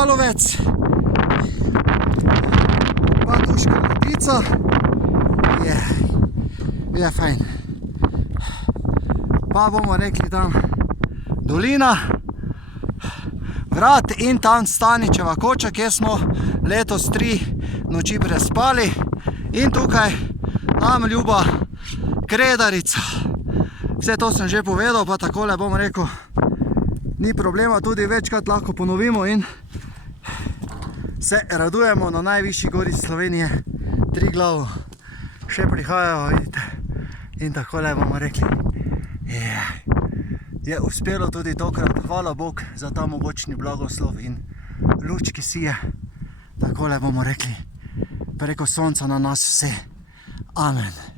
Žalovec, pa Duška Ledica, je fajn. Pa bomo rekli tam dolina, Vrat in tam Staničeva koča, kjer smo letos 3 noči prespali, in tukaj nam ljuba Kredarica. Vse to sem že povedal, pa takole bom rekel, ni problema, tudi večkrat lahko ponovimo in se radujemo na najvišji gori Slovenije, Triglavu. Še prihajajo, vidite, in takole bomo rekli, je uspelo tudi tokrat, hvala Bog za ta mogočni blagoslov in luč, ki sije. Takole bomo rekli, preko sonca na nas vse. Amen.